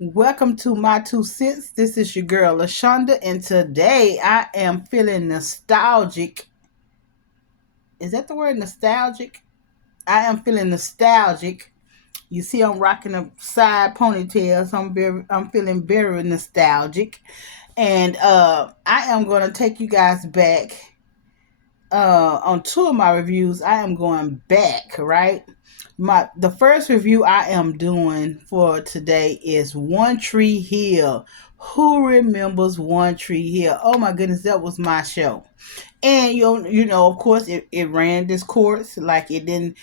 Welcome to my 2 cents. This is your girl Lashonda, and today I am feeling nostalgic. Is that the word nostalgic? I am feeling nostalgic. You see, I'm rocking a side ponytail, so I'm feeling very nostalgic, and I am going to take you guys back on two of my reviews. I am going back, right? The first review I am doing for today is One Tree Hill. Who remembers One Tree Hill? Oh my goodness, that was my show. And you know, of course, it ran this course like it didn't.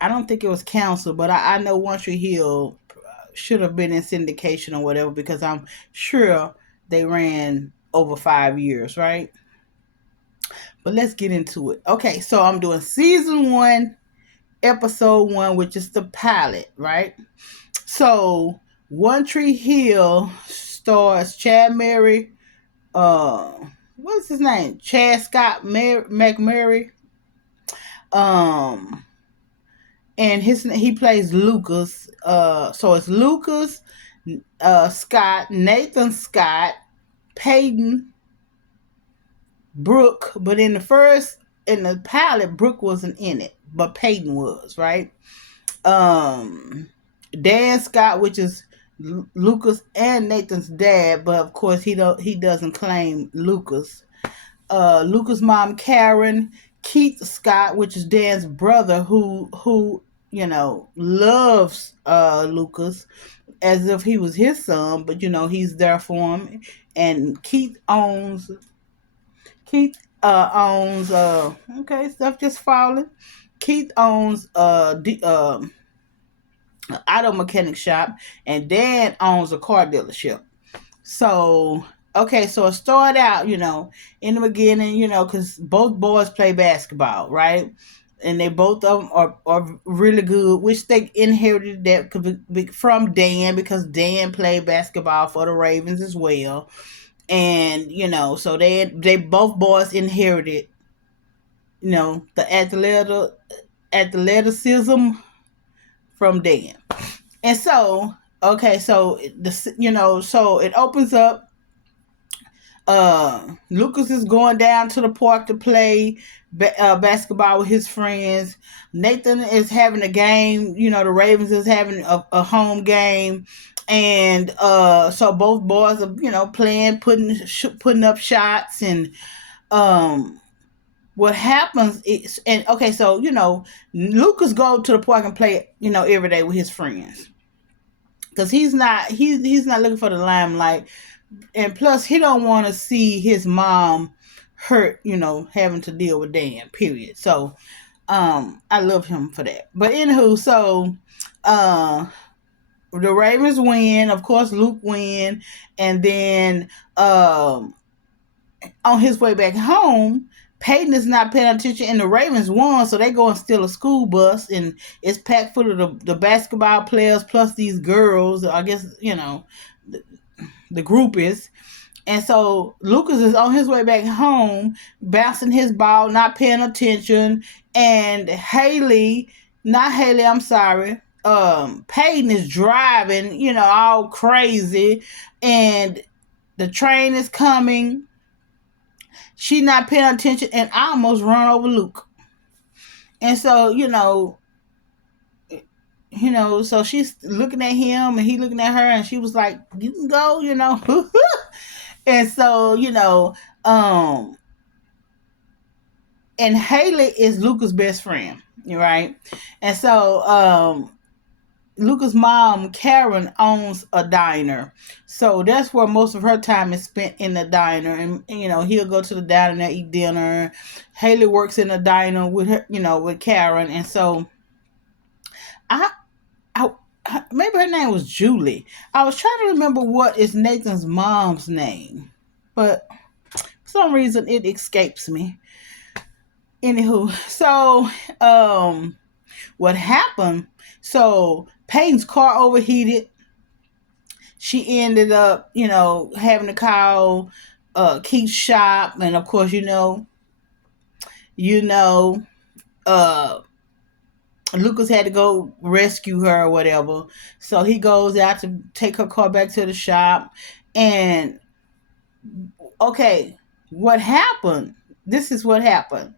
I don't think it was canceled, but I know One Tree Hill should have been in syndication or whatever because I'm sure they ran over 5 years, right? But let's get into it. Okay, so I'm doing season one, episode one, which is the pilot, right? So One Tree Hill stars Chad Murray, uh, what's his name? Chad Scott McMurray. Um, and he plays Lucas. So it's Lucas, Scott, Nathan Scott, Peyton, Brooke. But in the pilot, Brooke wasn't in it, but Peyton was, right? um Dan Scott, which is Lucas and Nathan's dad, but of course he doesn't claim Lucas. Lucas' mom Karen, Keith Scott, which is Dan's brother, who loves Lucas as if he was his son, but he's there for him. And Keith owns okay, stuff just falling. Keith owns auto mechanic shop, and Dan owns a car dealership. So, okay, so it started out, in the beginning, because both boys play basketball, right? And they both of them are really good, which they inherited that from Dan because Dan played basketball for the Ravens as well. And, so they both boys inherited, the athleticism from Dan. And so, okay, so so it opens up. Lucas is going down to the park to play basketball with his friends. Nathan is having a game. The Ravens is having a home game, and so both boys are playing, putting up shots, and um what happens is, and okay, so Lucas go to the park and play every day with his friends because he's not looking for the limelight, and plus he don't want to see his mom hurt, having to deal with Dan. Period. So I love him for that. But anywho, so uh the Ravens win. Of course, Luke win, and then on his way back home, Peyton is not paying attention, and the Ravens won, so they go and steal a school bus, and it's packed full of the basketball players plus these girls. I guess the group is. And so Lucas is on his way back home, bouncing his ball, not paying attention. And not Haley, I'm sorry. Peyton is driving, all crazy. And the train is coming. She not paying attention, and I almost run over Luke. And so, so she's looking at him and he looking at her, and she was like, "You can go." And so, um, and Haley is Luca's best friend, right? And so, Luca's mom, Karen, owns a diner. So that's where most of her time is spent, in the diner. And he'll go to the diner and eat dinner. Haley works in the diner with her, with Karen. And so I, I, maybe her name was Julie. I was trying to remember what is Nathan's mom's name, but for some reason it escapes me. Anywho, so what happened? So Peyton's car overheated. She ended up, having to call Keith's shop, and of course, you know, uh, Lucas had to go rescue her or whatever. So he goes out to take her car back to the shop. And okay, what happened? This is what happened.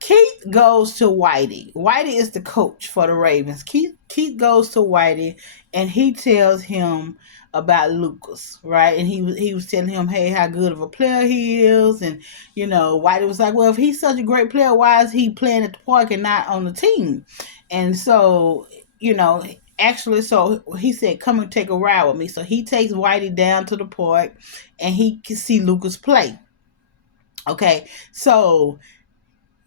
Keith goes to Whitey. Whitey is the coach for the Ravens. Keith goes to Whitey and he tells him about Lucas, right? And he was telling him, hey, how good of a player he is. And, Whitey was like, well, if he's such a great player, why is he playing at the park and not on the team? And so, actually, so he said, come and take a ride with me. So he takes Whitey down to the park and he can see Lucas play. Okay, so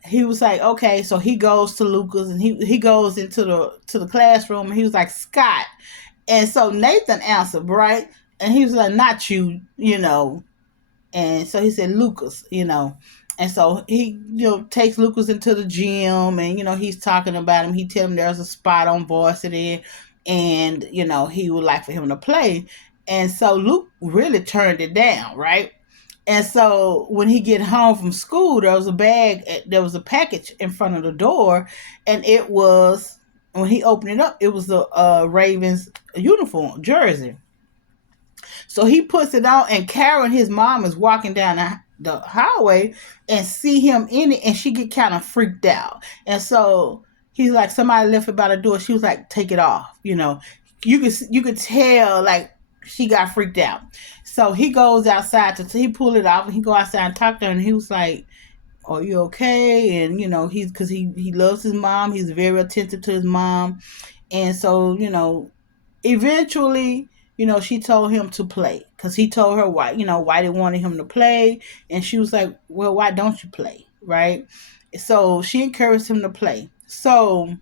he was like, okay, so he goes to Lucas and he goes into the classroom and he was like, Scott. And so Nathan answered, right? And he was like, not you, And so he said, Lucas, And so he, takes Lucas into the gym and, he's talking about him. He tell him there's a spot on varsity and, he would like for him to play. And so Luke really turned it down, right? And so when he get home from school, there was a package in front of the door, and it was, when he opened it up, it was the Ravens uniform jersey. So he puts it on, and Karen, his mom, is walking down the highway and see him in it, and she get kind of freaked out. And so he's like, somebody left it by the door. She was like, take it off. You could tell like she got freaked out. So he goes outside he pull it off and he go outside and talk to her and he was like, are you okay? And because he loves his mom, he's very attentive to his mom. And so, eventually, she told him to play because he told her why they wanted him to play. And she was like, well, why don't you play? Right. So she encouraged him to play. So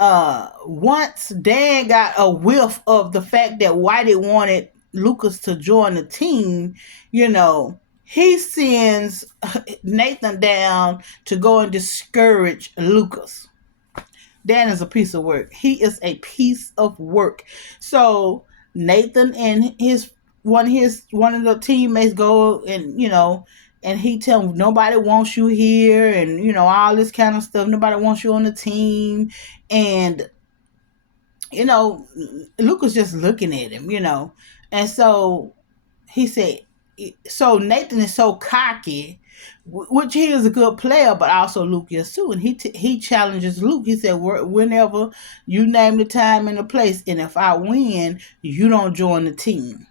once Dan got a whiff of the fact that Whitey wanted Lucas to join the team, he sends Nathan down to go and discourage Lucas. Dan is a piece of work. He is a piece of work. So Nathan and one of the teammates go and he tell him nobody wants you here and all this kind of stuff. Nobody wants you on the team. And Lucas just looking at him, and so he said, so Nathan is so cocky, which he is a good player, but also Luke is too. And he challenges Luke. He said, whenever you name the time and the place, and if I win, you don't join the team.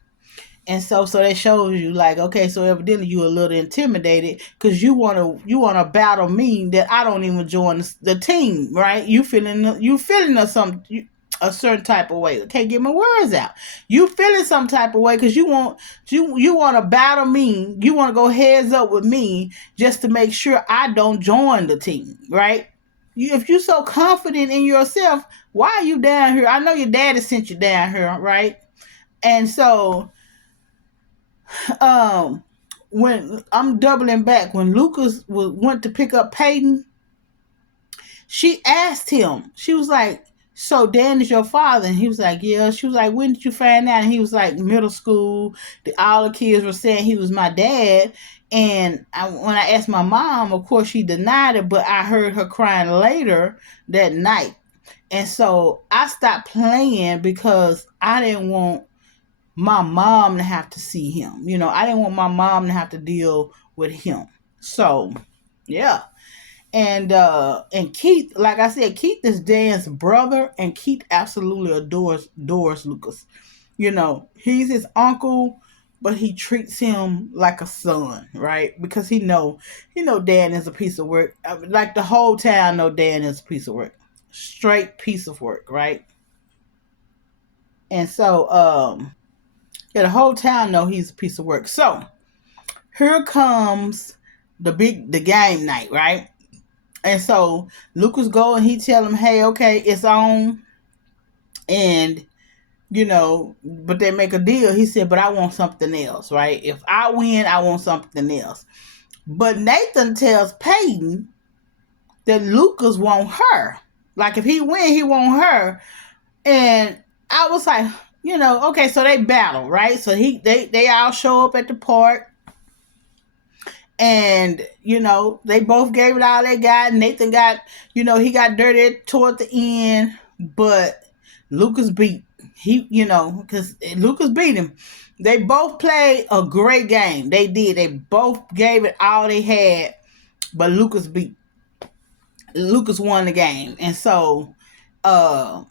And so that shows you like, okay, so evidently you a little intimidated because you wanna battle me that I don't even join the team, right? You feeling a certain type of way. I can't get my words out. You feeling some type of way because you want to battle me. You want to go heads up with me just to make sure I don't join the team, right? If you're so confident in yourself, why are you down here? I know your daddy sent you down here, right? And so when I'm doubling back, when Lucas went to pick up Peyton, she asked him, she was like, so Dan is your father? And he was like, yeah. She was like, when did you find out? And he was like, middle school. All the kids were saying he was my dad. And when I asked my mom, of course she denied it, but I heard her crying later that night. And so I stopped playing because I didn't want my mom to have to see him. I didn't want my mom to have to deal with him. So, yeah. And Keith, like I said, Keith is Dan's brother, and Keith absolutely adores Lucas. He's his uncle, but he treats him like a son, right? Because he know Dan is a piece of work. Like the whole town know Dan is a piece of work. Straight piece of work, right? And so, yeah, the whole town know he's a piece of work. So here comes the game night, right? And so Lucas go and he tell him, hey, okay, it's on. And, but they make a deal. He said, but I want something else, right? If I win, I want something else. But Nathan tells Peyton that Lucas want her. Like if he win, he want her. And I was like, okay, so they battle, right? So they all show up at the park. And, they both gave it all they got. Nathan got, he got dirty toward the end, but Lucas beat. Because Lucas beat him. They both played a great game. They did. They both gave it all they had, but Lucas won the game. And so, Peyton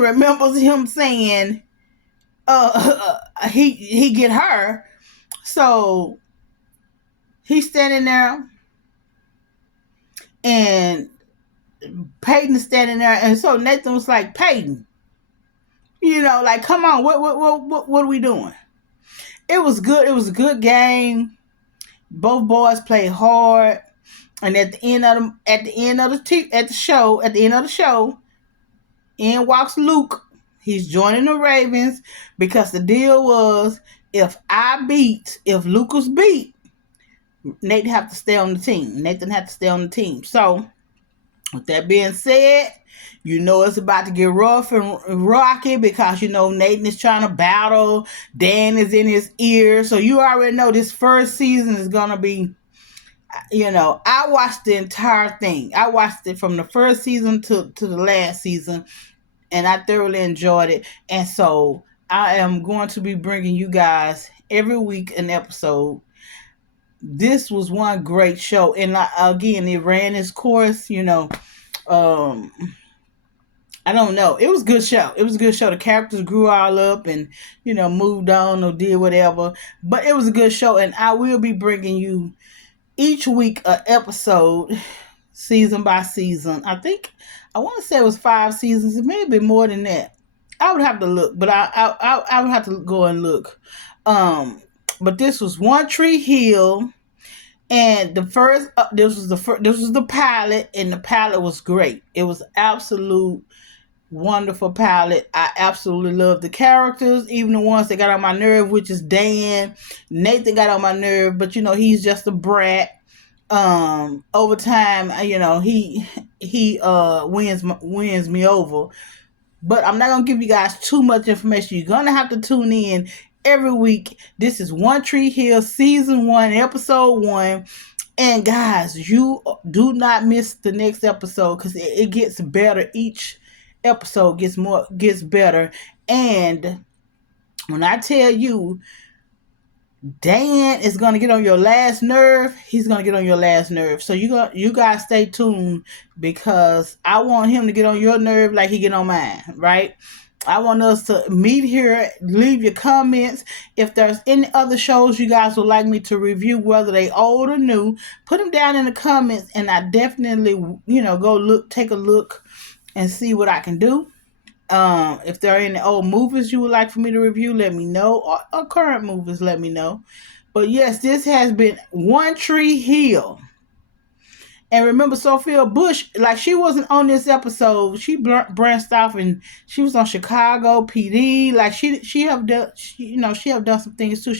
remembers him saying, he get her. So he's standing there, and Peyton is standing there, and so Nathan was like, Peyton, like, come on, what are we doing? It was good. It was a good game. Both boys played hard, and at the end of the show, in walks Luke. He's joining the Ravens because the deal was if Lucas beat, Nathan had to stay on the team. So, with that being said, it's about to get rough and rocky because, Nathan is trying to battle. Dan is in his ear. So, you already know this first season is going to be, I watched the entire thing. I watched it from the first season to the last season, and I thoroughly enjoyed it. And so, I am going to be bringing you guys every week an episode. This was one great show. And again, it ran its course, I don't know. It was a good show. The characters grew all up and, moved on or did whatever. But it was a good show. And I will be bringing you each week an episode, season by season. I want to say it was 5 seasons. It may have been more than that. I would have to look, but I would have to go and look. But this was One Tree Hill, and this was the pilot, and the pilot was great. It was absolute wonderful pilot. I absolutely love the characters, even the ones that got on my nerve, which is Dan. Nathan got on my nerve, but he's just a brat. Over time, he wins me over. But I'm not gonna give you guys too much information. You're gonna have to tune in every week. This is One Tree Hill, season 1, episode 1. And guys, you do not miss the next episode because it gets better. Each episode gets better. And when I tell you Dan is going to get on your last nerve, he's going to get on your last nerve. So you guys stay tuned because I want him to get on your nerve like he get on mine, right? I want us to meet here. Leave your comments. If there's any other shows you guys would like me to review, whether they old or new, put them down in the comments, and I definitely, take a look and see what I can do. If there are any old movies you would like for me to review, let me know. Or current movies, let me know. But yes, this has been One Tree Hill. And remember, Sophia Bush, like, she wasn't on this episode. She branched off and she was on Chicago PD. Like, she have done some things too.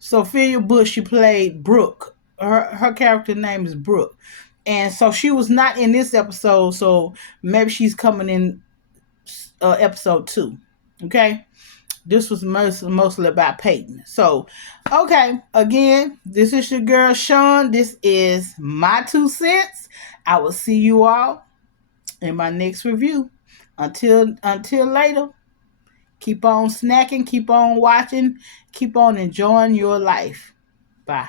Sophia Bush, she played Brooke. Her character name is Brooke. And so she was not in this episode. So maybe she's coming in episode 2. Okay. This was mostly about Peyton. So, okay, again, this is your girl Sean. This is my 2 cents. I will see you all in my next review. Until later, keep on snacking, keep on watching, keep on enjoying your life. Bye.